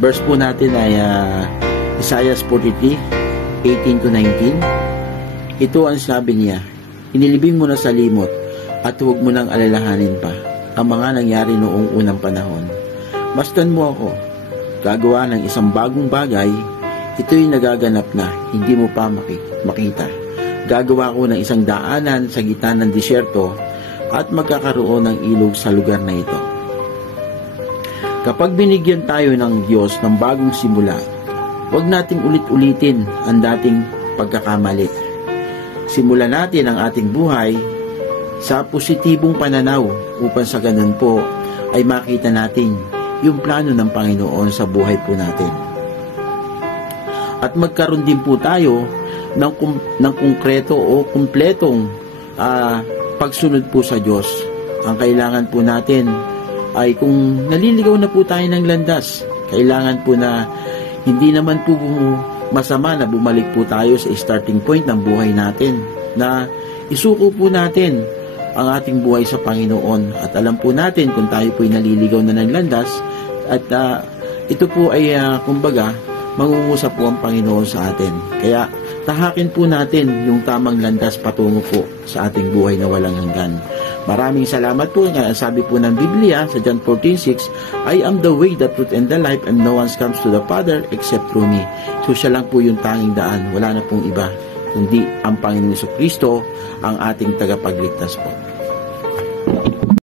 Verse po natin ay Isaiah 43, 18 to 19. Ito ang sabi niya, inilibing mo na sa limot at huwag mo nang alalahanin pa ang mga nangyari noong unang panahon. Masdan mo ako, gagawa ng isang bagong bagay, ito'y nagaganap na, hindi mo pa makita. Gagawa ko ng isang daanan sa gitna ng disyerto at magkakaroon ng ilog sa lugar na ito. Kapag binigyan tayo ng Diyos ng bagong simula, huwag nating ulit-ulitin ang dating pagkakamali. Simulan natin ang ating buhay sa positibong pananaw upang sa ganun po ay makita natin yung plano ng Panginoon sa buhay po natin. At magkaroon din po tayo ng konkreto o kumpletong pagsunod po sa Diyos. Ang kailangan po natin ay kung naliligaw na po tayo ng landas, kailangan po na hindi naman po masama na bumalik po tayo sa starting point ng buhay natin, na isuko po natin ang ating buhay sa Panginoon at alam po natin kung tayo po ay naliligaw na ng landas at ito po ay kumbaga mangungusap po ang Panginoon sa atin. Kaya tahakin po natin yung tamang landas patungo po sa ating buhay na walang hanggan. Maraming salamat po. Sabi po ng Biblia sa John 14:6, I am the way, the truth, and the life, and no one comes to the Father except through me. So siya lang po yung tanging daan. Wala na pong iba, kundi ang Panginoong Jesucristo ang ating tagapagligtas po.